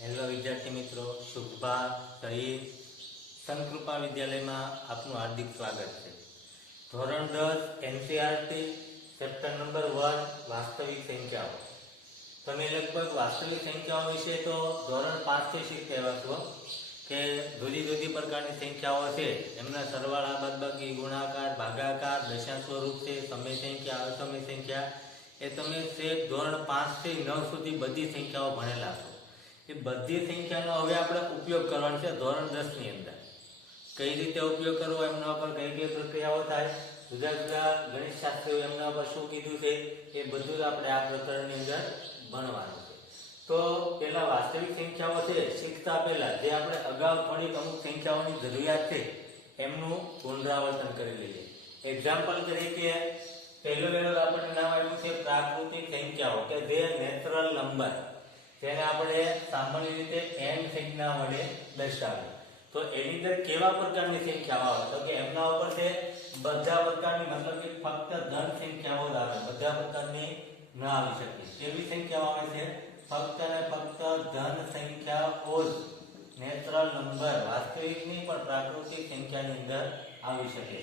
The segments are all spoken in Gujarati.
હેલો વિદ્યાર્થી મિત્રો, શુભા સહિત સંકૃપા વિદ્યાલયમાં આપનું હાર્દિક સ્વાગત છે. ધોરણ 10 એનસીઆરટી ચેપ્ટર નંબર 1 વાસ્તવિક સંખ્યાઓ. તમે લગભગ વાસ્તવિક સંખ્યાઓ વિશે તો ધોરણ 5 થી શીખતા આવ્યા છો કે જુદી જુદી પ્રકારની સંખ્યાઓ છે, એમના સરવાળા, બાદબાકી, ગુણાકાર, ભાગાકાર, દશાંશ સ્વરૂપ છે, સમય સંખ્યા, અસમય સંખ્યા, એ તમે ધોરણ 5 થી 9 સુધી બધી સંખ્યાઓ ભણેલા છો. એ બધી સંખ્યાનો હવે આપણે ઉપયોગ કરવાનો છે ધોરણ 10 ની અંદર. કઈ રીતે ઉપયોગ કરવો, એમના પર કઈ કઈ પ્રક્રિયાઓ થાય, જુદા જુદા ગણિત શાસ્ત્રીઓ એમના પર શું કીધું છે, એ બધું જ આપણે આ પ્રકરણની અંદર ભણવાનું છે. તો પેલા વાસ્તવિક સંખ્યાઓ છે શીખતા પહેલા જે આપણે અગાઉ થોડીક અમુક સંખ્યાઓની જરૂરિયાત છે એમનું પુનરાવર્તન કરી લઈએ. એક્ઝામ્પલ તરીકે પહેલું આપણને નામ આવ્યું છે પ્રાકૃતિક સંખ્યાઓ, કે જે નેચરલ નંબર, જેને આપણે સામાન્ય રીતે n સંખ્યા વડે દર્શાવીએ. તો એની અંદર કેવા પ્રકારની સંખ્યાઓ આવે, તો કે એમના ઉપર છે બધા પ્રકારની, મતલબ કે ફક્ત ધન સંખ્યાઓ જ આવે, બધા પ્રકારની ન આવી શકે. કેવી સંખ્યાઓ આવે છે? ફક્ત ને ફક્ત ધન સંખ્યાઓ જ નેચરલ નંબર, વાસ્તવિકની પણ પ્રાકૃતિક સંખ્યાની અંદર આવી શકે છે.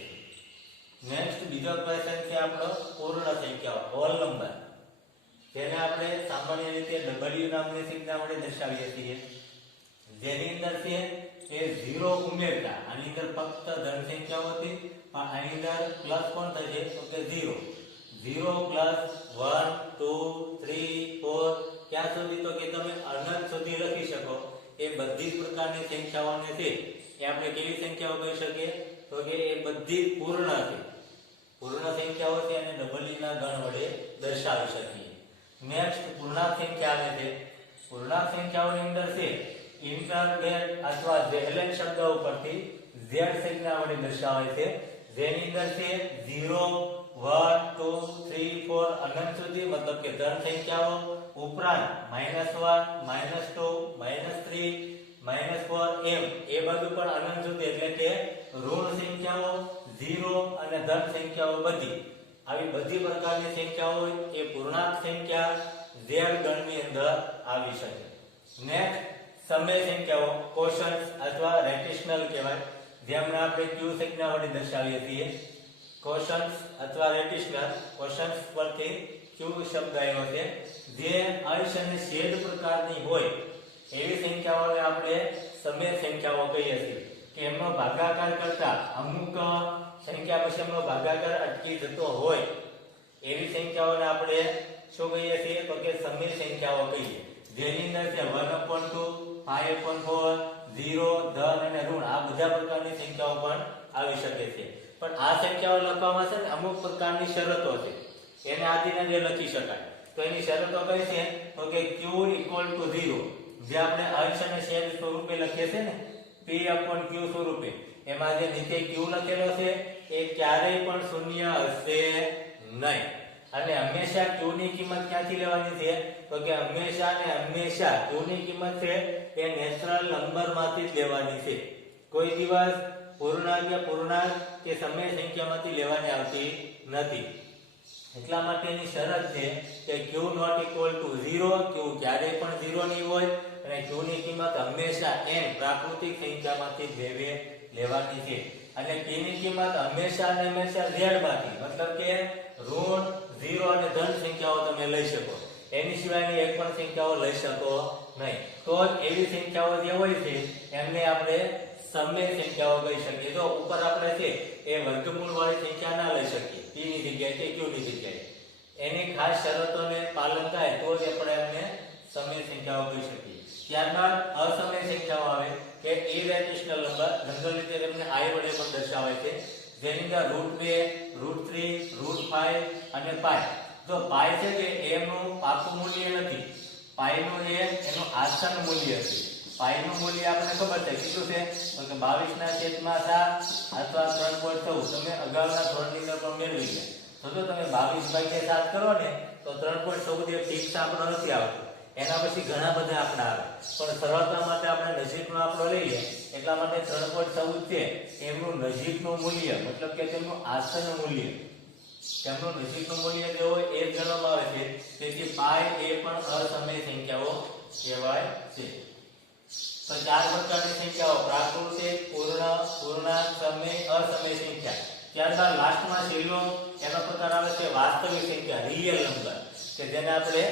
નેક્સ્ટ બીજો ક્વેશ્ચન છે આપણો પૂર્ણ સંખ્યાઓ, હોલ નંબર, જેને આપણે સામાન્ય રીતે W નામની સંખ્યા વડે દર્શાવીએ છીએ. જેની અંદર છે એ 0 ઉમેરતા, આની અંદર ફક્ત ધન સંખ્યાઓ હતી, પણ આની અંદર પ્લસ કોણ થશે, તો કે 0 પ્લસ 1 2 3 4 ક્યાં સુધી, તો કે તમે અનંત સુધી લખી શકો. એ બધી જ પ્રકારની સંખ્યાઓને છે એ આપણે કેવી સંખ્યાઓ કહી શકીએ, તો કે એ બધી પૂર્ણ છે. પૂર્ણ સંખ્યાઓ છે અને W ના ગણ વડે દર્શાવી શકીએ. નેક્સ્ટ પૂર્ણાંક સંખ્યા આવે છે. પૂર્ણાંક સંખ્યાઓની અંદર છે ઇન્ટરગેટ અથવા ઝેલન શબ્દ ઉપરથી z સંખ્યા વડે દર્શાવાય છે. જેની અંદર છે 0 1 2 3 4 અનંત સુધી, મતલબ કે ધન સંખ્યાઓ, ઉપરાંત -1 -2 -3 -4 એમ એ બધું પણ અનંત સુધી, એટલે કે ઋણ સંખ્યાઓ, 0 અને ધન સંખ્યાઓ બધી આવી બધી પ્રકારની સંખ્યાઓ હોય એ પૂર્ણાંક સંખ્યા z ગણની અંદર આવી શકે. નેક્સ્ટ સમય સંખ્યાઓ, કોશન્સ અથવા રેટિશનલ કહેવાય, જેમને આપણે q સંખ્યા વડે દર્શાવીએ છીએ. કોશન્સ અથવા રેટિશનલ, કોશન્સ પરથી q શબ્દ આવ્યો છે. જે અંશ અને છેદ પ્રકારની હોય એવી સંખ્યાઓને આપણે સમય સંખ્યાઓ કહીએ છીએ. કે એમનો ભાગાકાર કરતા અમુક સંખ્યા પછી એમનો ભાગાકાર અટકી જતો હોય એવી સંખ્યાઓને આપણે શું કહીએ છીએ, તો કે સમય સંખ્યાઓ કહીએ. જેની અંદર છે 1/2 5/4 0 ધન અને ઋણ, આ બધા પ્રકારની સંખ્યાઓ પણ આવી શકે છે. પણ આ સંખ્યાઓ લખવામાં છે ને અમુક પ્રકારની શરતો છે, એને આધીને જે લખી શકાય. તો એની શરતો કઈ છે, તો કે q = 0, જે આપણે અંશ અને છેદ સ્વરૂપે લખીએ છીએ ને, p/q સ્વરૂપે, એમાં જે નીચે q લખેલો છે એ ક્યારેય પણ શૂન્ય હશે નહીં. અને હંમેશા q ની કિંમત ક્યાંથી લેવાની છે, તો કે હંમેશા q ની કિંમત છે એ નેચરલ નંબર માંથી જ લેવાની છે. કોઈ દિવસ પૂર્ણાંક કે સમય સંખ્યામાંથી લેવાની આવતી નથી. એટલા માટેની શરત છે કે q ≠ 0, q ક્યારેય પણ 0 નહીં હોય, અને q ની કિંમત હંમેશા n પ્રાકૃતિક સંખ્યામાંથી જ લેવાની છે. અને p ની કિંમત હંમેશા z માંથી, મતલબ કે ઋણ, 0 અને ધન સંખ્યાઓ તમે લઈ શકો, એની સિવાયની એક પણ સંખ્યાઓ લઈ શકો નહીં. તો જ એવી સંખ્યાઓ જે હોય છે એમને આપણે સમય સંખ્યાઓ કહી શકીએ. જો ઉપર આપણે છે એ વર્ગમૂળ વાળી સંખ્યા ના લઈ શકીએ, p ની જગ્યાએ કે q ની જગ્યાએ. એની ખાસ શરતોને પાલન થાય તો જ આપણે એમને સમય સંખ્યાઓ કહી શકીએ. ત્યારબાદ અસમય સંખ્યાઓ આવે કે ઇરેશનલ નંબર, જનરલ રીતે તેમને i વડે પણ દર્શાવાય છે. જેની અંદર √2 √3 √5 અને π. જો π છે કે એનું પાકું મૂલ્ય નથી, π નું એનું આસન મૂલ્ય છે. π નું મૂલ્ય આપણને ખબર છે કેટલું છે, તો કે 22/7 અથવા 3.14. તમે અગાઉના ધોરણની અંદર પણ મેળવી ગયા. તો જો તમે 22/7 કરો ને તો 3.14 એ ફિક્સ આંકડો નથી આવતો, એના પછી ઘણા બધા આંકડા આવે. પણ સરળતા માટે આપણે નજીકનો આંકડો લઈએ, એટલા માટે 3.14 છે એમનું નજીકનું મૂલ્ય, મતલબ કે તેમનું આસન મૂલ્ય, તેમનું નજીકનું મૂલ્ય જે હોય એ ગણવામાં આવે છે. તેથી π એ પણ અસમય સંખ્યાઓ કહેવાય છે. તો ચાર પ્રકારની સંખ્યાઓ પ્રાકૃતિક, પૂર્ણ, પૂર્ણાંક, સમય, અસમય સંખ્યા. ત્યારબાદ લાસ્ટમાં છેલ્લો એનો પ્રકાર આવે છે વાસ્તવિક સંખ્યા, રિયલ નંબર, કે જેને આપણે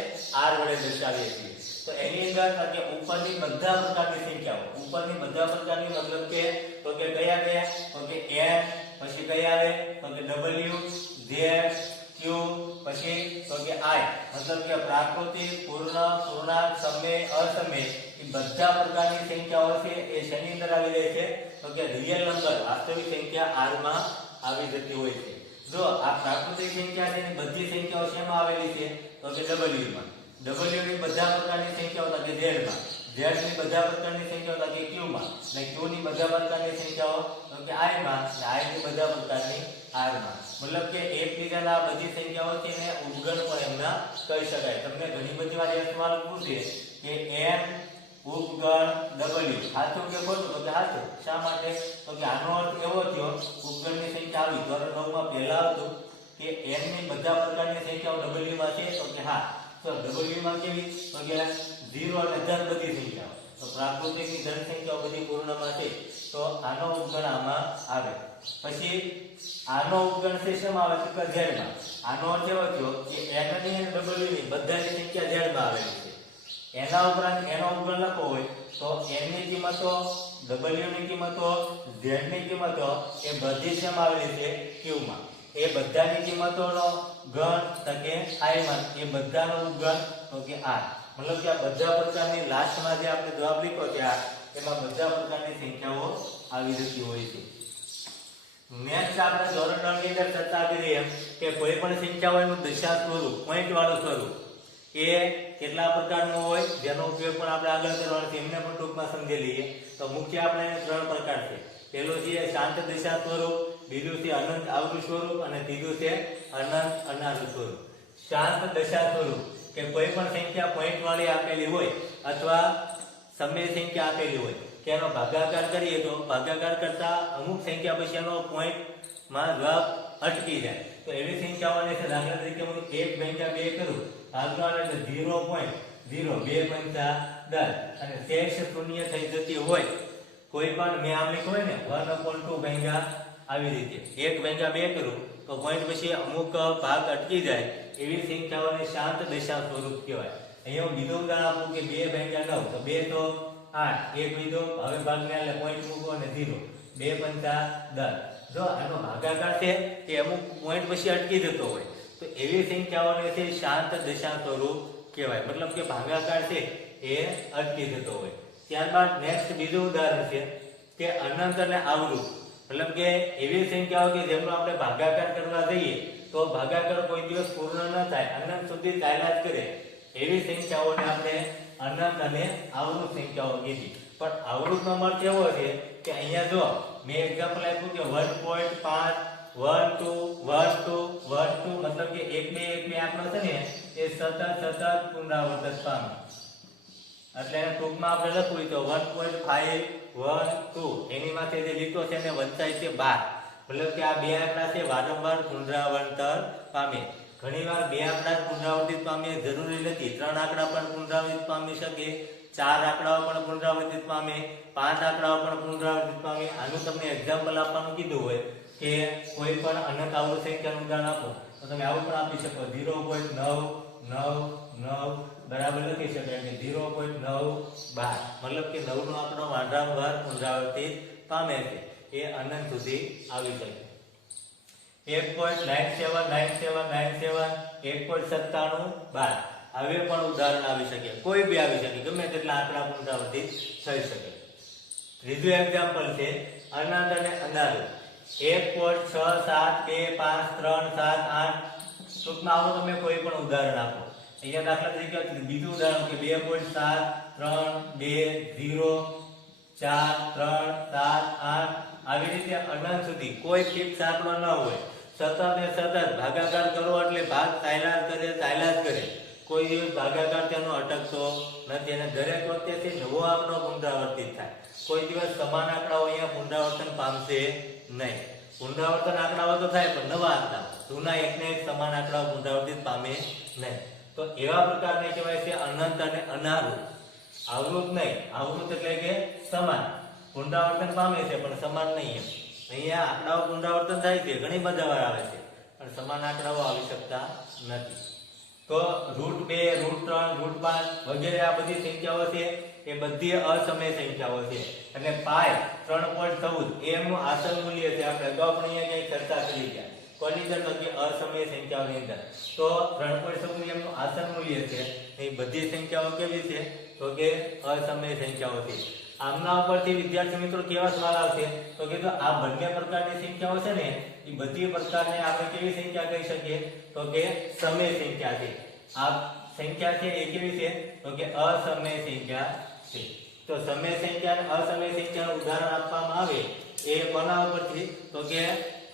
r વડે દર્શાવીએ છીએ. તો એની અંદર કે ઉપરની બધા પ્રકારની સંખ્યાઓ, ઉપરની બધા પ્રકારની મતલબ કે તો કે કયા કયા, તો કે n, પછી કયા આવે તો કે w, z, q, પછી તો કે i, મતલબ કે પ્રાકૃતિક, પૂર્ણ, પૂર્ણાંક, સમય, અસમય એ બધા પ્રકારની સંખ્યાઓ છે એ શેની અંદર આવી રહે છે તો કે રિયલ નંબર, વાસ્તવિક સંખ્યા r માં આવી જતી હોય છે. જો આ પ્રાકૃતિક સંખ્યા છે એની બધી સંખ્યાઓ શેમાં આવેલી છે તો કે w માં, w ની બધા પ્રકારની સંખ્યાઓ તો કે z માં, z ની બધા પ્રકારની સંખ્યાઓ તો કે q માં, અને q ની બધા પ્રકારની સંખ્યાઓ તો કે i માં, અને i ની બધા પ્રકારની r માં. મતલબ કે એકબીજાના બધી સંખ્યાઓ છે ને ઉદ્ગણ પણ એમના કહી શકાય. તમને ઘણી બધી વાર એ સવાલ પૂછે કે n ઉપગણ w સાચું કે ખોટું, તો કે સાચું. શા માટે તો કે આનો અર્થ એવો થયો, ઉપગણની સંખ્યા આવી ધોરણ 9 માં પહેલા આવતું કે n ની બધા પ્રકારની સંખ્યાઓ w માં છે, તો કે હા. તો w માં કેવી તો કે 0 અને ધન બધી સંખ્યાઓ, તો પ્રાકૃતિકની ધન સંખ્યાઓ બધી પૂર્ણમાં છે, તો આનો ઉપગણ આમાં આવે. પછી આનો ઉપગણ છે શેમાં આવે તો કે z માં. આનો અર્થ એવો થયો કે n ની અને w ની બધાની સંખ્યા z માં આવેલી છે. એના ઉપરાંત એનો ઉપગણ લખવો હોય તો n ની કિંમતો, w ની કિંમતો, z ની કિંમતો એ બધી શેમાં આવેલી છે q માં. એ બધાની કિંમતોનો ગણ તો કે i માં, એ બધાનો ઉપગણ તો કે r. મતલબ કે આ બધા પ્રકારની લાસ્ટમાં જે આપણે જવાબ લખ્યો છે r, એમાં બધા પ્રકારની સંખ્યાઓ આવી જતી હોય છે. નેક્સ્ટ આપણે ધોરણ 9 ની અંદર ચર્ચા કરીએ કે કોઈ પણ સંખ્યાઓનું દશા સ્વરૂપ, પોઈન્ટ વાળું સ્વરૂપ એ કેટલા પ્રકારનું હોય, જેનો ઉપયોગ પણ આપણે આગળ કરવાનો છે, એમને પણ ટૂંકમાં સમજી લઈએ. તો મુખ્ય આપણે ત્રણ પ્રકાર છે. પહેલું છે શાંત દશા સ્વરૂપ, બીજું છે અનંત આવૃત સ્વરૂપ, અને ત્રીજું છે અનંત અનાવૃત સ્વરૂપ. શાંત દશા સ્વરૂપ કે કોઈ પણ સંખ્યા પોઈન્ટ વાળી આપેલી હોય અથવા સમય સંખ્યા આપેલી હોય કે એનો ભાગાકાર કરીએ તો ભાગાકાર કરતા અમુક સંખ્યા પછી એનો પોઈન્ટ માં જવાબ અટકી જાય. તો એવી સંખ્યાઓને છે, દાખલા તરીકે હું 1 ભાગ્યા 2 કરું, ભાગવાનો એટલે 0.0, 2 પંચા 10, અને શેષ શૂન્ય થઈ જતી હોય. કોઈ પણ મેં આમ લખ્યું હોય ને 1/2 ભાગ્યા આવી રીતે 1 ભાગ્યા 2 કરું તો પોઈન્ટ પછી અમુક ભાગ અટકી જાય, એવી સંખ્યાઓને શાંત દશા સ્વરૂપ કહેવાય. અહીંયા હું બીજું ઉદાહરણ આપું કે 2 ભાગ્યા 9, તો 2 તો 8, 1 બીજો હવે ભાગને એટલે પોઈન્ટ મૂકો અને 0, 2 પંચા 10. જો આનો ભાગાકાર છે એ અમુક પોઈન્ટ પછી અટકી જતો હોય તો એવી સંખ્યાઓને છે શાંત દશા સ્વરૂપ કહેવાય. મતલબ કે ભાગાકાર છે એ અટકી જતો હોય. ત્યારબાદ નેક્સ્ટ બીજું ઉદાહરણ છે કે અનંત અને આવૃત. મતલબ કે એવી સંખ્યાઓ કે જેમનો આપણે ભાગાકાર કરવા જઈએ તો ભાગાકાર કોઈ દિવસ પૂર્ણ ન થાય, અનંત સુધી ચાલ્યા જ કરે, એવી સંખ્યાઓને આપણે અનંત અને આવૃત સંખ્યાઓ કીધી. પણ આવૃતનો અર્થ એવો છે કે અહીંયા જો મેં એક્ઝામ્પલ આપ્યું કે 1.5, 1 2 1 2 1 2, મતલબ કે 1 2 1 2 આંકડો છે ને એ સતત પુનરાવર્તન પામે. એટલે ટૂંકમાં આપણે લખવું તો 1.5 1 2 એની માથે જે લીટો છે એને વંચાય છે 12. મતલબ કે આ બે આંકડા છે વારંવાર પુનરાવર્તન પામે. ઘણીવાર બે આંકડા પુનરાવર્તિત પામે જરૂરી નથી, ત્રણ આંકડા પણ પુનરાવર્તિત પામી શકે, ચાર આંકડાઓ પણ પુનરાવર્તિત પામે, પાંચ આંકડાઓ પણ પુનરાવર્તિત પામે. આનું તમને એક્ઝામ્પલ આપવાનું કીધું હોય કે કોઈ પણ અનંત આવૃત સંખ્યાનું ઉદાહરણ આપો તો તમે આવું પણ આપી શકો 0.999 બરાબર લખી શકાય કે 0.912. મતલબ કે 9 નો આંકડો વારંવાર પુનરાવર્તિત પામે છે, એ અનંત સુધી આવી શકે. 1.979797, 1.9712 હવે પણ ઉદાહરણ આવી શકે, કોઈ બી આવી શકે, ગમે તેટલા આંકડા પુનરાવર્તિત થઈ શકે. ત્રીજું એક્ઝામ્પલ છે અનંત અને અનાવૃત. 1.672537 ટૂંકમાં આવો તમે કોઈ પણ ઉદાહરણ આપો. અહીંયા દાખલા તરીકે બીજું ઉદાહરણ કે 2.73204378 આવી રીતે અનંત સુધી કોઈ ફિક્સ આંકડો ન હોય, સતત ને સતત ભાગાકાર કરો એટલે ભાગ ચાલ્યા જ કરે, કોઈ દિવસ ભાગાકાર તેનો અટકતો નથી, અને દરેક વખતે તે નવો આંકડો પુનરાવર્તિત થાય. કોઈ દિવસ સમાન આંકડાઓ અહીંયા પુનરાવર્તન પામશે નહીં. પુનરાવર્તન આંકડાઓ તો થાય પણ નવા આંકડા, જૂના એકને એક સમાન આંકડાઓ પુનરાવર્તિત પામે નહીં. તો એવા પ્રકારને કહેવાય છે અનંત અને અનાવૃત. આવૃત નહીં, આવૃત એટલે કે સમાન, પુનરાવર્તન પામે છે પણ સમાન નહીં. અહીંયા આંકડાઓ પુનરાવર્તન થાય છે, ઘણી બધા વાર આવે છે, પણ સમાન આંકડાઓ આવી શકતા નથી. તો √2, √3, √5 વગેરે આ બધી સંખ્યાઓ છે એ બધી અસમય સંખ્યાઓ છે. અને પાય 3.14 એમનું આસન મૂલ્ય છે. આપણે અગાઉ પણ અહીંયા ચર્ચા કરી ગયા કોની અંદર તો કે અસમય સંખ્યાઓની અંદર. તો 3.14 એમનું આસન મૂલ્ય છે. એ બધી સંખ્યાઓ કેવી છે તો કે અસમય સંખ્યાઓ છે. આમના ઉપરથી વિદ્યાર્થી મિત્રો કેવા સવાલ આવશે તો કે જો આ બંને પ્રકારની સંખ્યાઓ છે ને એ બધી પ્રકારને આપણે કેવી સંખ્યા કહી શકીએ તો કે સમય સંખ્યા છે. આ સંખ્યા છે એ કેવી છે તો કે અસમય સંખ્યા છે. તો સમય સંખ્યા અને અસમય સંખ્યાનું ઉદાહરણ આપવામાં આવે એ કોના ઉપરથી તો કે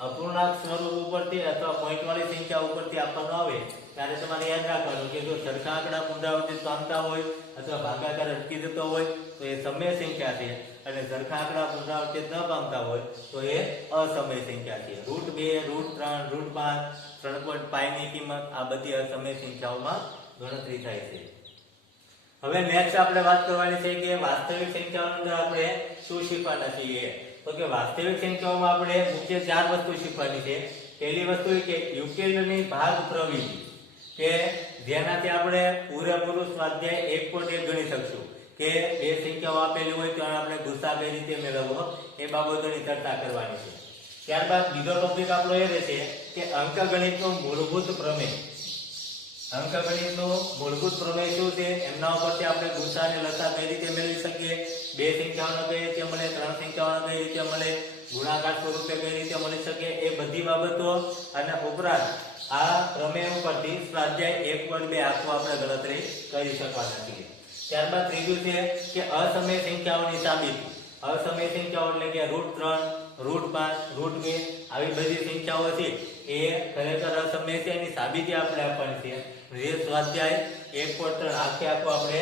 અપૂર્ણાંક સ્વરૂપ ઉપરથી અથવા પોઈન્ટ વાળી સંખ્યા ઉપરથી આપવામાં આવે ત્યારે તમારે યાદ રાખવાનું કે જો સરખા આંકડા પુનરાવર્તિત પામતા હોય અથવા ભાગાકાર અટકી જતો હોય તો એ સમય સંખ્યા છે, અને સરખા આંકડા પુનરાવર્તિત ન પામતા હોય તો એ અસમય સંખ્યા છે. √2, √3, √5, 3.5 ની કિંમત આ બધી અસમય સંખ્યાઓમાં ગણતરી થાય છે. હવે નેક્સ્ટ આપણે વાત કરવાની છે કે વાસ્તવિક સંખ્યાઓની અંદર આપણે શું શીખવાના છીએ તો કે વાસ્તવિક સંખ્યાઓમાં આપણે મુખ્ય 4 વસ્તુ શીખવાની છે. પહેલી વસ્તુ એ કે યુક્લિડની ભાગ પ્રવિધિ કે જેનાથી આપણે પૂરેપૂરું સ્વાધ્યાય 1.1 ગણી શકશું કે બે સંખ્યાઓ આપેલી હોય તો આપણે ગુસા કઈ રીતે મેળવવો એ બાબતોની ચર્ચા કરવાની છે. ત્યારબાદ બીજો ટોપિક આપણો એ રહેશે કે અંકગણિતનું મૂળભૂત પ્રમેય. અંકગણિતનું મૂળભૂત પ્રમેય શું છે એમના ઉપરથી આપણે ગુસા અને લસા કઈ રીતે મેળવી શકીએ, બે સંખ્યાઓનો કઈ રીતે મળે, ત્રણ સંખ્યાઓનો કઈ રીતે મળે, ગુણાકાર સ્વરૂપે કઈ રીતે મળી શકે એ બધી બાબતો અને ઉપરાંત આ પ્રમેય ઉપરથી સ્વાધ્યાય 1.2 આખું આપણે ગણતરી કરી શકવાના છીએ. ત્યારબાદ ત્રીજું છે કે અસમય સંખ્યાઓની સાબિતી. અસમય સંખ્યાઓ એટલે કે √3, √5, √2 આવી બધી સંખ્યાઓ છે એ ખરેખર અસમય છે એની સાબિતી આપણે આપવાની છે. જે સ્વાધ્યાય 1.3 આખે આખો આપણે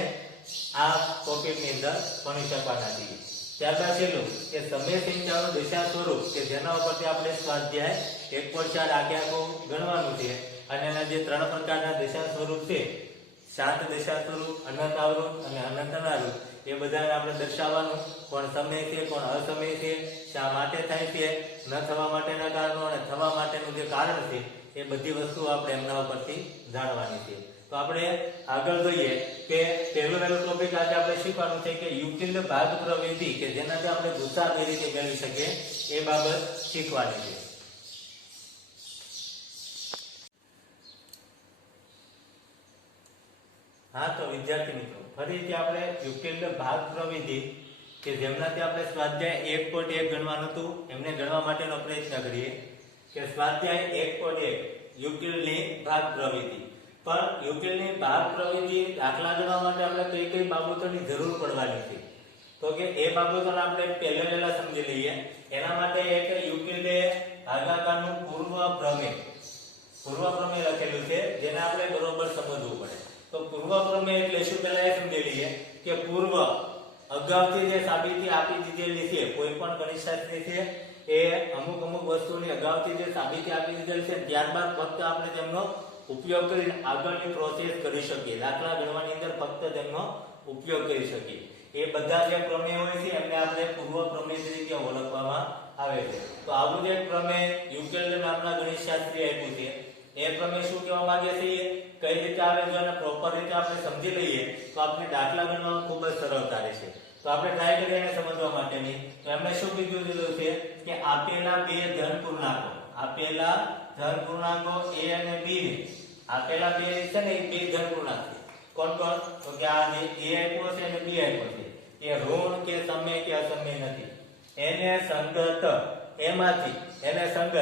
આ ટોપિકની અંદર ભણી શકવાના છીએ. ત્યારબાદ છેલ્લું કે સમય સંખ્યાઓનું દિશા સ્વરૂપ કે જેના ઉપરથી આપણે સ્વાધ્યાય 1.4 આખે આખું ગણવાનું છે. અને એના જે 3 પ્રકારના દિશા સ્વરૂપ છે, શાંત દિશા સ્વરૂપ, અનંત આવૃત અને અનંત અનાવૃત, એ બધાને આપણે દર્શાવવાનું કોણ સમય છે કોણ અસમય છે, શા માટે થાય છે, ન થવા માટેના કારણો અને થવા માટેનું જે કારણ છે એ બધી વસ્તુઓ આપણે એમના ઉપરથી જાણવાની છે. તો આપણે આગળ જોઈએ કે પહેલો ટોપિક આજે આપણે શીખવાનું છે કે યુક્લિડ ભાગ પ્રવિધિ કે જેનાથી આપણે ગુસા કઈ રીતે મેળવી શકીએ એ બાબત શીખવાની છે. હા, તો વિદ્યાર્થી મિત્રો ફરીથી આપણે યુક્લિડ ભાગ પ્રવિધિ કે જેમનાથી આપણે સ્વાધ્યાય 1.1 ગણવાનું હતું એમને ગણવા માટેનો પ્રયત્ન કરીએ કે સ્વાધ્યાય 1.1 યુક્લિડની ભાગ પ્રવિધિ. પણ યુક્લિડની ભાગ પ્રવિધિ દાખલા ગણવા માટે આપણે કઈ કઈ બાબતોની જરૂર પડવાની છે તો કે એ બાબતોને આપણે પહેલા સમજી લઈએ. એના માટે એક યુક્લિડે ભાગાકારનું પૂર્વ પ્રમેય લખેલું છે જેને આપણે બરોબર સમજવું પડે. તો પૂર્વ પ્રમેય એટલે શું પહેલા એ સમજી લઈએ કે પૂર્વ અગાઉથી જે સાબિતી આપી દીધેલી છે, કોઈ પણ ગણિતશાસ્ત્રી છે એ અમુક વસ્તુની અગાઉથી જે સાબિતી આપી દીધેલી છે ત્યારબાદ ફક્ત આપણે તેમનો ઉપયોગ કરીને આગળની પ્રોસેસ કરી શકીએ. દાખલા ગણવાની અંદર ફક્ત તેમનો ઉપયોગ કરી શકીએ. એ બધા જે પ્રમેય હોય છે એમને આપણે પૂર્વ પ્રમેય તરીકે ઓળખવામાં આવે છે. તો આવું જે પ્રમેય યુક્લિડ નામના ગણિતશાસ્ત્રીએ આપ્યું છે એ પ્રમેય શું કહેવા માંગે છે, કઈ રીતે આવે છે અને પ્રોપર રીતે આપણે સમજી લઈએ તો આપણે દાખલા ગણવામાં ખૂબ જ સરળતા રહેશે. તો આપણે ટ્રાય કરીએ એને સમજવા માટેની. તો એમણે શું કીધું છે કે આપેલા બે ધન પૂર્ણાંકો a અને b ને આપેલા બે છે ને એ બે ધન પૂર્ણાંક છે. કોણ તો કે આ જે a આપ્યો છે અને b આપ્યો છે એ ઋણ કે સમય કે અસમય નથી. એને સંગત એમાંથી એને સંગત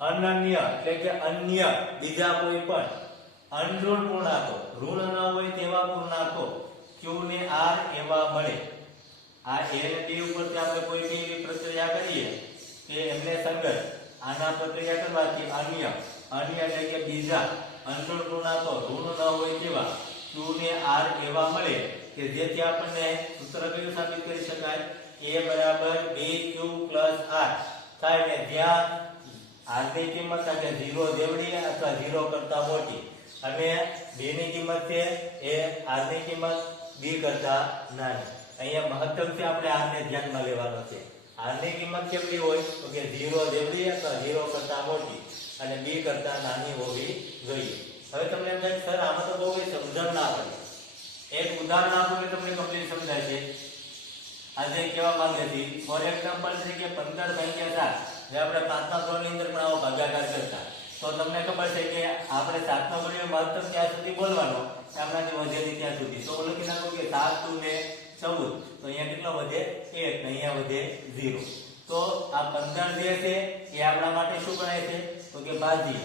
અનન્ય એટલે કે અન્ય બીજા કોઈ પણ અનઋણ પૂર્ણાંકો, ઋણ ન હોય તેવા પૂર્ણાંકો q ને r એવા મળે. આ a અને b ઉપરથી આપણે કોઈ બી પ્રક્રિયા કરીએ કે એમને સંગત આના પ્રક્રિયા કરવાથી અન્ય એટલે કે બીજા અનઋણ પૂર્ણાંકો ઋણ ન હોય તેવા q ને r એવા મળે કે જેથી આપણને સૂત્ર કયું સાબિત કરી શકાય, a = 2q + r થાય ને જ્યાં r ની કિંમત એટલે 0 જેવડી અથવા 0 કરતા મોટી અને b ની કિંમત છે એ r ની કિંમત b કરતા નાની. અહીંયા મહત્તમથી આપણે r ને ધ્યાનમાં લેવાનો છે. r ની કિંમત કેટલી હોય તો કે 0 જેવડી અથવા 0 કરતા મોટી અને b કરતા નાની હોવી જોઈએ. હવે તમને એમ થાય સર આમાં તો બહુ કઈ સમજણ ના પડે. એક ઉદાહરણ આપું એટલે તમને કમ્પ્લીટ સમજાય છે. આજે કેવા માંગે છે ફોર એક્ઝામ્પલ છે કે 15 ભાગ્યા 7 જે આપણે 5ના ધોરણની અંદર પણ આવો ભાગાકાર કરતા તો તમને ખબર છે કે આપણે 7નો ઘડિયો મહત્તમ ત્યાં સુધી બોલવાનો આપણાથી વધેલી ત્યાં સુધી. તો લખી નાખો કે 7 2 ને 14 તો અહીંયા કેટલો વધે 1 ને અહીંયા વધે 0. તો આ 15 જે છે એ આપણા માટે શું ગણાય છે તો કે ભાજ્ય.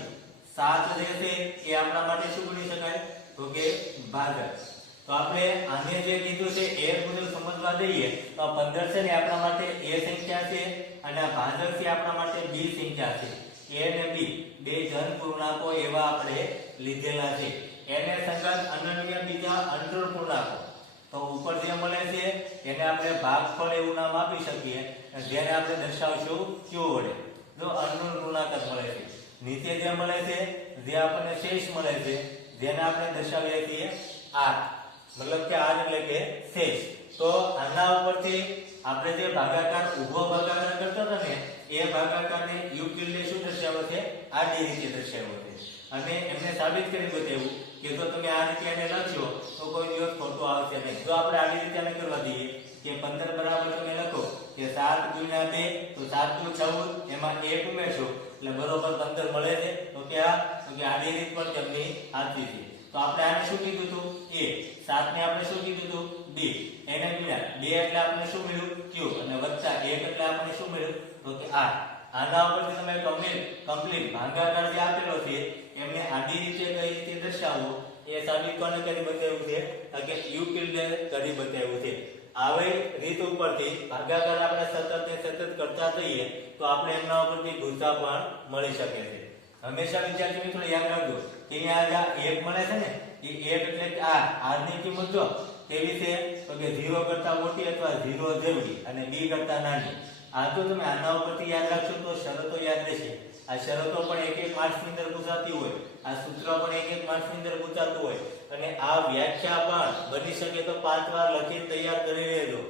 7 જે છે એ આપણા માટે શું ગણી શકાય તો કે ભાજક. તો આપણે આને જે કીધું છે એ મુજબ સમજવા દઈએ તો 15 છે ને આપણા માટે a સંખ્યા છે અને આ ભાજક છે આપણા માટે b સંખ્યા છે. a અને b બે ધન પૂર્ણાંકો એવા આપણે લીધેલા છે. એને સંગત અનન્ય બીજા અંતર પૂર્ણાંકો તો ઉપર જે મળે છે એને આપણે ભાગફળ એવું નામ આપી શકીએ જેને આપણે દર્શાવશું q વડે. જો અનન્ય પૂર્ણાંક મળે છે. નીચે જે મળે છે જે આપણને શેષ મળે છે જેને આપણે દર્શાવીએ છીએ r મતલબ કે r એટલે કે શેષ. તો આના ઉપરથી આપણે જે ભાગાકાર ઊભો ભાગાકાર કરતા હતા ને એ ભાગાકારને યુક્લિડે શું દર્શાવ્યો છે આડી રીતે દર્શાવ્યો છે અને એમને સાબિત કરી બતાવ્યું કે જો તમે આ રીતે એને લખશો તો કોઈ દિવસ ખોટું આવશે નહીં. જો આપણે આડી રીતે આને કરવા દઈએ કે 15 બરાબર તમે લખો કે 7 ગુણ્યા 2 તો 7 દુ 14 એમાં 1 ઉમેરશો એટલે બરોબર 15 મળે છે. તો કે આડી રીત પણ તેમની સાચી છે. તો આપણે આને શું કીધું હતું a 7 ને આપણે શું કીધું હતું b એને ગુણ્યા 2 એટલે આપણે શું મળ્યું q અને વત્તા 1 એટલે આપણે શું મળ્યું તો કે r. આના ઉપરથી તમે કમ્પ્લીટ ભાગાકાર જે આપેલો છે એમને આડી રીતે કઈ રીતે દર્શાવવો એ સાબિત કોને કરી બતાવ્યું છે કે યુક્લિડે કરી બતાવ્યું છે. આવી રીત ઉપરથી ભાગાકાર આપણે સતત કરતા જઈએ તો આપણે એમના ઉપરથી ગુસ્સા પણ મળી શકે છે. હંમેશા વિદ્યાર્થી મિત્રો યાદ રાખજો કે અહીંયા આ 1 મળે છે ને એ 1 એટલે કે r ની કિંમત જો કેવી છે તો કે 0 કરતા મોટી અથવા 0 જેવડી અને b કરતા નાની. આ તો તમે આના ઉપરથી યાદ રાખશો તો શરતો યાદ રહેશે. આ શરતો પણ એક માર્ક્સની અંદર પૂછાતી હોય, આ સૂત્ર પણ એક માર્ક્સની અંદર પૂછાતું હોય અને આ વ્યાખ્યા પણ બની શકે તો 5 વાર લખીને તૈયાર કરી લેજો.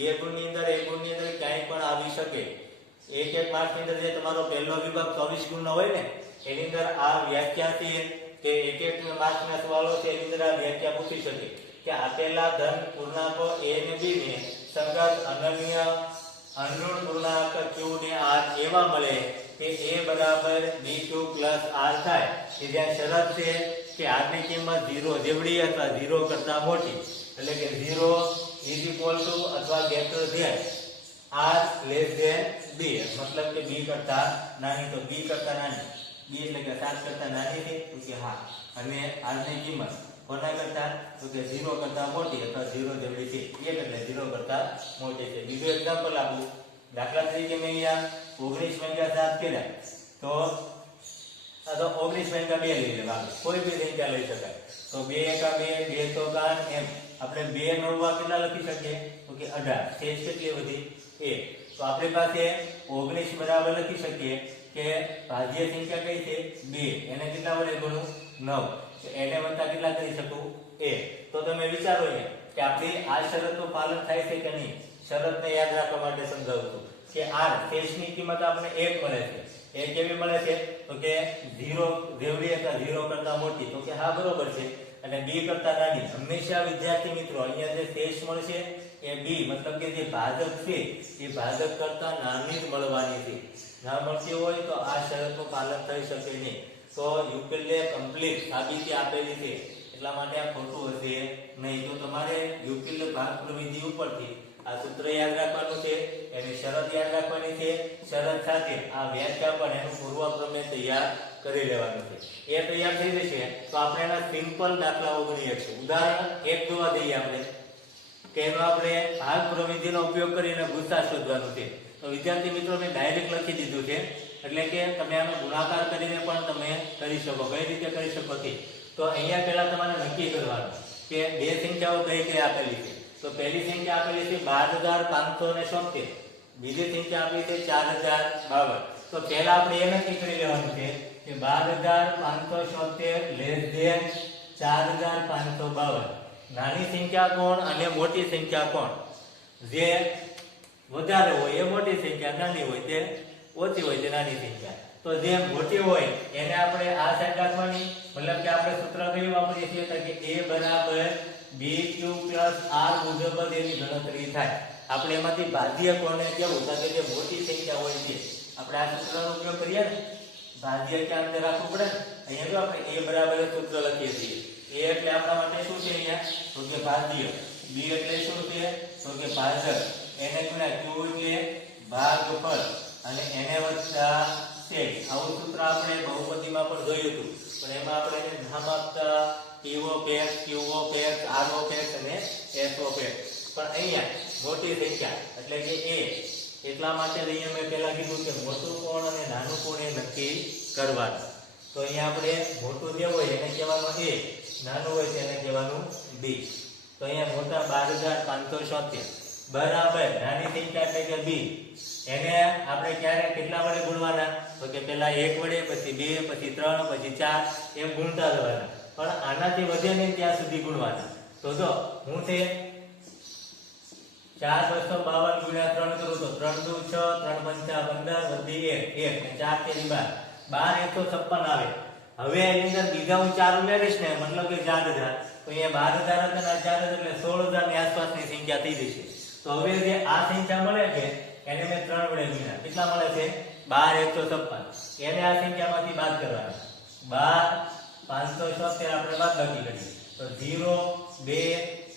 2 ગુણની અંદર 1 ગુણની અંદર ક્યાંય પણ આવી શકે. એક માર્ક્સની અંદર જે તમારો પહેલો વિભાગ 24 ગુણનો હોય ને એની અંદર આ વ્યાખ્યા છે કે એક માર્ક્સના સવાલો છે એની અંદર આ વ્યાખ્યા પૂછી શકે કે આપેલા ધન પૂર્ણાંકો a અને b ને સંગત અનન્ય અનુરૂપ પૂર્ણાંક q ને r એવા મળે કે a બરાબર b2 r થાય કે જ્યાં શરત છે કે r ની કિંમત 0 જેવડી અથવા 0 કરતા મોટી એટલે કે 0 અથવા greater than r less than b મતલબ કે b કરતા નાની. તો b કરતા નાની b એટલે કે 7 કરતા નાની છે તો કે હા અને r ની કિંમત કોના કરતા તો કે 0 કરતા મોટી અથવા 0 જેવડી છે 1 એટલે 0 કરતા મોટી છે. બીજું એક્ઝામ્પલ આપું. દાખલા તરીકે મેં અહીંયા 19 ભાગ્યા 7 કર્યા તો આ તો 19 ભાગ્યા 2 લઈ લેવા. કોઈ બી સંખ્યા લઈ શકાય. તો 2 એકા 2 2 તો 5 એમ આપણે 2 નવવા કેટલા લખી શકીએ તો કે 18. શેષ કેટલી વધી 1. તો આપણી પાસે 19 બરાબર લખી શકીએ કે ભાજ્ય સંખ્યા કઈ છે 2 એને કેટલા વડે ગુણું 9 તો એને વત્તા કેટલા કરી શકું 1. તો તમે વિચારો કે આપણી આ શરતનું પાલન થાય છે કે નહીં. શરતને યાદ રાખવા માટે સમજાવું છું કે r શેષની કિંમત આપણે 1 મળે છે. એ કેવી મળે છે તો કે 0 જેવડી અથવા 0 કરતા મોટી તો કે હા બરોબર છે અને b કરતા નાની. હંમેશા વિદ્યાર્થી મિત્રો અહીંયા જે શેષ મળશે એ b મતલબ કે જે ભાજક છે એ ભાજક કરતા નાની જ મળવાની છે. ના મળતી હોય તો આ શરતનું પાલન થઈ શકે નહીં. તો યુક્લિડે કમ્પ્લીટ સાબિતી આપેલી છે એટલા માટે આ ખોટું હશે નહીં. તો તમારે યુક્લિડ ભાગ પ્રવિધિ ઉપરથી આ સૂત્ર યાદ રાખવાનું છે, એની શરત યાદ રાખવાની છે, શરત સાથે આ વ્યાખ્યા પણ એનું પૂર્વક્રમે તૈયાર કરી લેવાનું છે. એ તૈયાર થઈ જશે તો આપણે એના સિમ્પલ દાખલાઓ ગણી શકીશું. ઉદાહરણ 1 જોવા દઈએ આપણે કે એનો આપણે ભાગ પ્રવિધિનો ઉપયોગ કરીને ગુસ્સા શોધવાનું છે. તો વિદ્યાર્થી મિત્રો મેં ડાયરેક્ટ લખી દીધું છે એટલે કે તમે આનો ગુણાકાર કરીને પણ તમે કરી શકો. કઈ રીતે કરી શકો તે તો અહીંયા પહેલા તમારે નક્કી કરવાનું કે બે સંખ્યાઓ કઈ કઈ આપેલી છે. તો પહેલી સંખ્યા આપેલી છે 12577, બીજી સંખ્યા આપેલી છે 4052. તો પહેલા આપણે એ નક્કી કરી લેવાનું છે કે 12577 લેસ ધેન 4552. નાની સંખ્યા કોણ અને મોટી સંખ્યા કોણ? જે વધારે હોય એ મોટી સંખ્યા, નાની હોય તે ઓછી હોય તે નાની સંખ્યા. તો જે મોટી હોય એને આપણે આ સાઈડ રાખવાની, મતલબ કે આપણે સૂત્ર કયું વાપરીએ છીએ તો કે a બરાબર bq r મુજબ જ એની ગણતરી થાય. આપણે એમાંથી ભાજ્ય કોને કેવું તો કે જે મોટી સંખ્યા હોય છે આપણે આ સૂત્રનો ઉપયોગ કરીએ ને, ભાજ્ય ક્યાં અંદર રાખવું પડે ને. અહીંયા જો આપણે a બરાબર સૂત્ર લખીએ છીએ. a એટલે આપણા માટે શું છે અહીંયા તો કે ભાજ્ય, b એટલે શું છે તો કે ભાજક, એને ગુણ્યા q એટલે ભાગફળ અને એને વત્તા છેદ. આવું સૂત્ર આપણે બહુપદીમાં પણ જોયું હતું, પણ એમાં આપણે એને નામ આપતા p of x, q of x, r of x અને s of x. પણ અહીંયા મોટી સંખ્યા એટલે કે a, એટલા માટે અહીંયા મેં પહેલા કીધું કે મોટું કોણ અને નાનું કોણ એ નક્કી કરવાનું. તો અહીંયા આપણે મોટું જે હોય એને કહેવાનું a, નાનું હોય તેને કહેવાનું b. તો અહીંયા મોટા 12577 બરાબર નાની સંખ્યા એટલે કે b, એને આપણે ક્યારે કેટલા વડે ગુણવાના તો કે પહેલા 1 વડે, પછી 2, પછી 3, પછી 4 એમ ગુણતા જવાના. પણ આનાથી વધે નહીં ત્યાં સુધી ગુણવાના. તો જો હું તે 4252 ગુણ્યા 3 કરું તો 3 દુ 6, 3 પંચા 15 વધી 1 અને 4 તેરી 12 156 આવે. હવે એની અંદર બીજા હું 4 ઉમેરીશ ને, મતલબ કે 4000, તો અહીંયા 12000 હતા ને 4000 એટલે 16000 ની આસપાસની સંખ્યા થઈ જશે. તો હવે જે આ સંખ્યા મળે છે એને મેં 3 વડે ગુણ્યા, કેટલા મળે છે 12156. એને આ સંખ્યામાંથી બાદ કરવાના. 12577 આપણે બાદબાકી કરીએ તો 0 2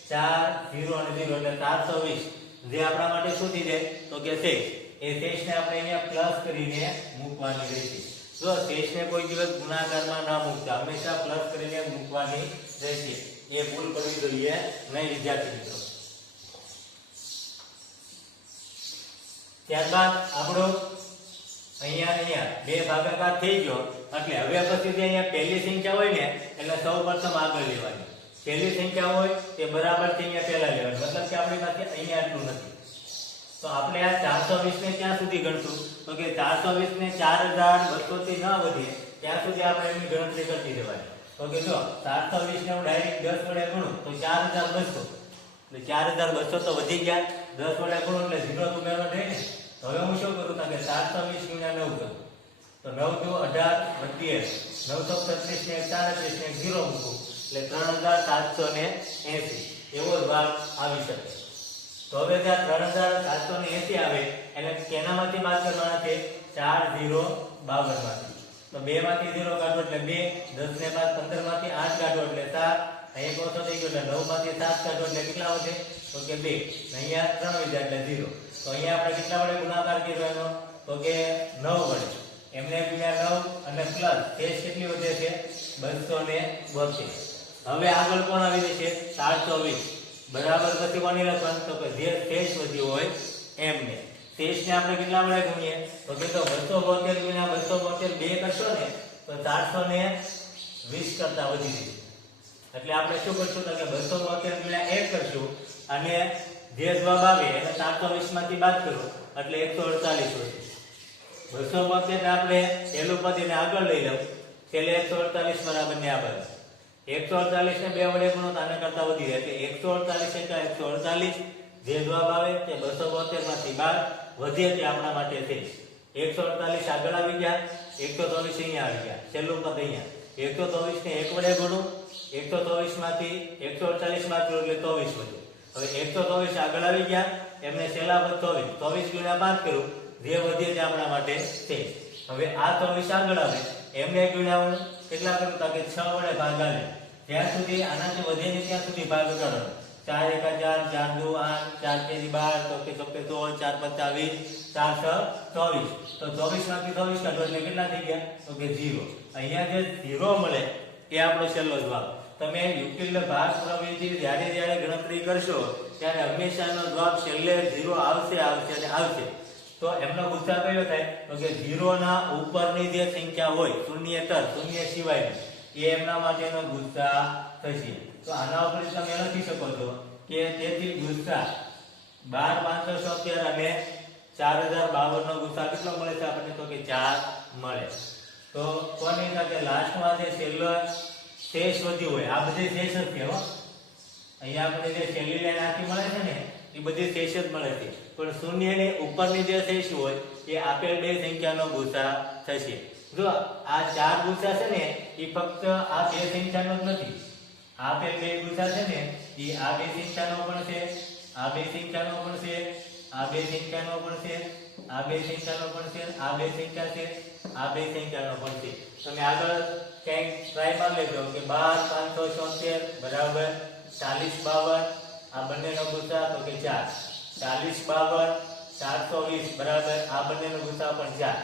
4 0 અને 0 એટલે 420. જે આપણા માટે શું થઈ જાય તો કે શેષ. એ શેષને આપણે અહીંયા પ્લસ કરીને મૂકવાની રહેશે. જો શેષને કોઈ દિવસ ગુણાકારમાં ના મૂકતા, હંમેશા પ્લસ કરીને મૂકવાની રહેશે. એ ભૂલ કરવી જોઈએ નહીં વિદ્યાર્થી મિત્રો. ત્યારબાદ આપણો અહીંયા બે ભાગાકાર થઈ ગયો એટલે હવે પછી અહીંયા પહેલી સંખ્યા હોય ને એટલે સૌપ્રથમ આગળ લેવાની. પહેલી સંખ્યા હોય તે બરાબર છે અહીંયા પહેલા લેવાની, મતલબ કે આપણી પાસે અહીંયા આટલું નથી. તો આપણે આ 420 ને ક્યાં સુધી ગણશું તો કે 420 ને 4200 થી ન વધે ત્યાં સુધી આપણે એની ગણતરી કરતી જવાની. તો કે જો 420 ને હું ડાયરેક્ટ 10 વડે ગણું તો 4200, એટલે 4200 તો વધી ગયા. 10 વડે ગણું એટલે 0 તો ઉમેરવા જાય ને. તો હવે હું શું કરું તો કે 420 ગુણ્યા 9 કરું તો 9 દુ 18 વધી 936 ને 37 ને 0 મૂકું એટલે 3780 એવો જવાબ આવી શકે. તો હવે ત્યાં 3780 આવે એટલે કેનામાંથી બાદ કરવાના છે 4052 માંથી. તો 2 માંથી 0 કાઢો એટલે 2, 10 ને બાદ 15 માંથી 8 કાઢો એટલે 7, અહીંયા ઓછો થઈ ગયો એટલે 9 માંથી 7 કાઢો એટલે કેટલા વધે તો કે 2, અહીંયા 3 વધ્યા એટલે 0. તો અહીંયા આપણે કેટલા વડે ગુણાકાર કર્યો એનો તો કે 9 વડે. એમને ગુણ્યા 9 અને પ્લસ શેષ કેટલી વધે છે 272. હવે આગળ કોણ આવી જશે 420 બરાબર. પછી કોની લખવાનું તો કે જે શેષ વધ્યો હોય એમને. શેષને આપણે કેટલા વડે ગુણીએ તો કે 272 ગુણ્યા 272 2 કરશો ને તો 420 કરતા વધી જશે. એટલે આપણે શું કરશું તો કે 272 ગુણ્યા 1 કરશું અને જે જવાબ આવે એને 420 માંથી બાદ કરો એટલે 148 વધે. 272 ને આપણે પહેલું પદ એને આગળ લઈ લઉં, છેલ્લે 148 બરાબર ને આ બાજુ 148 ને 2 વડે ગુણો તો આના કરતા વધી જાય એટલે 148 એટલે 148. જે જવાબ આવે તે 272 માંથી 12 વધે તે આપણા માટે છે 148. આગળ આવી ગયા 124 અહીંયા આવી ગયા, છેલ્લું પદ અહીંયા 124 ને 1 વડે ગુણો 124 માંથી 148 બાદ કરો એટલે 24 વધે. હવે 124 આગળ આવી ગયા એમને છેલ્લા પદ 24 ગુણ્યા 5 કરું જે વધે તે આપણા માટે છે. હવે આ 24 આગળ આવે એમને ગુણ્યા હું કેટલા કરું તો કે 6 વડે ભાગ આવે ત્યાં સુધી, આનાથી વધે ને ત્યાં સુધી ભાગ કરો. 4 1 4, 4 2 8, 4 તેરી 12, 4 16, 4 5 20, 4 6 24. તો 24 માંથી 24 કાઢો એટલે કેટલા થઈ ગયા તો કે 0. અહીંયા જે 0 મળે એ આપણો છેલ્લો જવાબ. તમે યુક્તિલ ભાગ પ્રવૃત્તિ જ્યારે જ્યારે ગણતરી કરશો ત્યારે હંમેશાનો જવાબ છેલ્લે 0 આવશે અને આવશે. તો એમનો ગુસ્સા કયો થાય તો કે 0 ના ઉપરની જે સંખ્યા હોય શૂન્યેતર, શૂન્ય સિવાય એ એમના માટેનો ગુસ્સા થશે. તો આના ઉપર તમે લખી શકો છો કે તેથી ગુસ્સા 12570 અને 4052 નો ગુસ્સા કેટલો મળે છે આપણને તો કે 4 મળે. તો કોની સાથે લાસ્ટમાં જે છેલ્લો શેષ વધ્યો હોય આ બધી શેષ જ છે હો. અહીંયા આપણે જે છેલ્લી લાઈન આખી મળે છે ને એ બધી શેષ જ મળે છે, પણ શૂન્યની ઉપરની જે શેષ હોય એ આપેલ બે સંખ્યાનો ગુસા થશે. જો આ ચાર ગુસા છે ને એ ફક્ત આ બે સંખ્યાનો જ નથી. આપેલ બે ગુસા છે ને એ આ બે સંખ્યાનો પણ છે, આ બે સંખ્યાનો પણ છે, આ બે સંખ્યાનો પણ છે, આ બે સંખ્યાનો પણ છે, આ બે સંખ્યા છે, આ બે સંખ્યાનો પણ છે. તમે આગળ ક્યાંક ટ્રાય મારી લેજો કે 12 576 બરાબર 40 52, આ બંનેનો ગુસા તો કે 4. 40 52 420 બરાબર આ બંનેનો ગુસા પણ 4.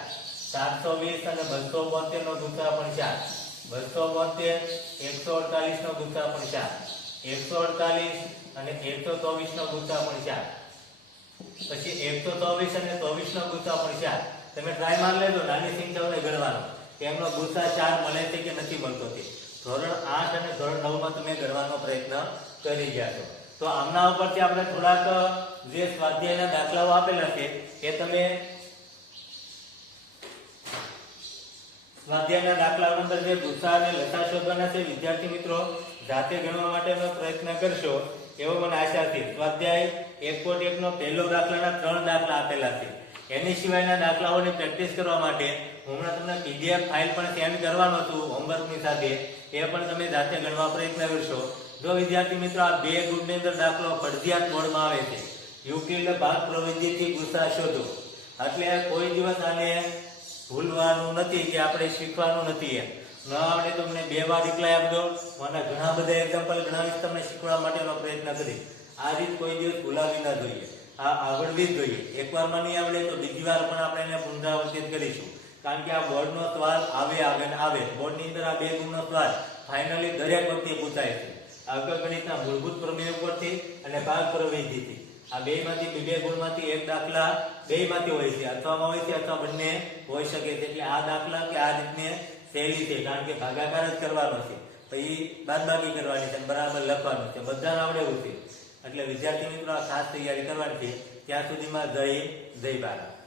420 અને 272 નો ગુસા પણ 4. 272 148 નો ગુસા પણ 4. 148 અને 124 નો ગુસા પણ 4. પછી 124 અને 24 નો ગુસા પણ 4. તમે ટ્રાય માર લેજો નાની સંખ્યાઓને ગણવાનો કે એમનો ગુસા 4 મળે છે કે નથી મળતો તે. ધોરણ 8 અને ધોરણ 9 માં તમે ગણવાનો પ્રયત્ન કરી ગયા છો. તો આમના ઉપરથી આપણે થોડાક જે સ્વાધ્યાયના દાખલાઓ આપેલા છે એ તમે સ્વાધ્યાયના દાખલા નંબર જે ગુસા અને લસા શોધવાના છે વિદ્યાર્થી મિત્રો જાતે ગણવા માટેનો પ્રયત્ન કરશો એવો મને આશા છે. સ્વાધ્યાય 1.1 નો પહેલો દાખલાના 3 દાખલા આપેલા છે. એની સિવાયના દાખલાઓની પ્રેક્ટિસ કરવા માટે હું હમણાં તમને PDF ફાઇલ પણ સેન્ડ કરવાનો છું હોમવર્કની સાથે, એ પણ તમે જાતે ગણવા પ્રયત્ન કરશો. જો વિદ્યાર્થી મિત્રો આ બે ગુણની અંદર દાખલો ફરજિયાત બોર્ડમાં આવે છે, યુક્લિડ ભાગ પ્રવૃત્તિથી ગુસા શોધો, એટલે કોઈ દિવસ આને ભૂલવાનું નથી કે આપણે શીખવાનું નથી. એમ ન આવડે તો મને 2 વાર રિપ્લાય આપજો. મને ઘણા બધા એક્ઝામ્પલ ગણાવીશ તમને શીખવા માટેનો પ્રયત્ન કરી. આ રીત કોઈ દિવસ ભૂલાવી ના જોઈએ, આ આવડવી જ જોઈએ. એકવારમાં નહીં આવડે તો બીજી વાર પણ આપણે એને પુનરાવર્તિત કરીશું, કારણ કે આ બોર્ડનો સવાલ આવે ને આવે. બોર્ડની અંદર આ બે ગુણનો સવાલ ફાઇનલી દરેક વખતે પૂછાય છે. અંકગણિતના મૂળભૂત પ્રમેય ઉપરથી અને ભાગ પ્રવૃત્તિથી. આ બેમાંથી બે ગુણમાંથી એક દાખલા બેમાંથી હોય છે, અથવામાં હોય છે અથવા બંને હોઈ શકે છે. એટલે આ દાખલા કે આ રીતની શૈલી છે, કારણ કે ભાગાકાર જ કરવાનો છે, પછી બાદબાકી કરવાની છે, બરાબર લખવાનું છે, બધાને આવડે એવું છે. એટલે વિદ્યાર્થી મિત્રો આ ખાસ તૈયારી કરવાની છે. ત્યાં સુધીમાં જય ભારત.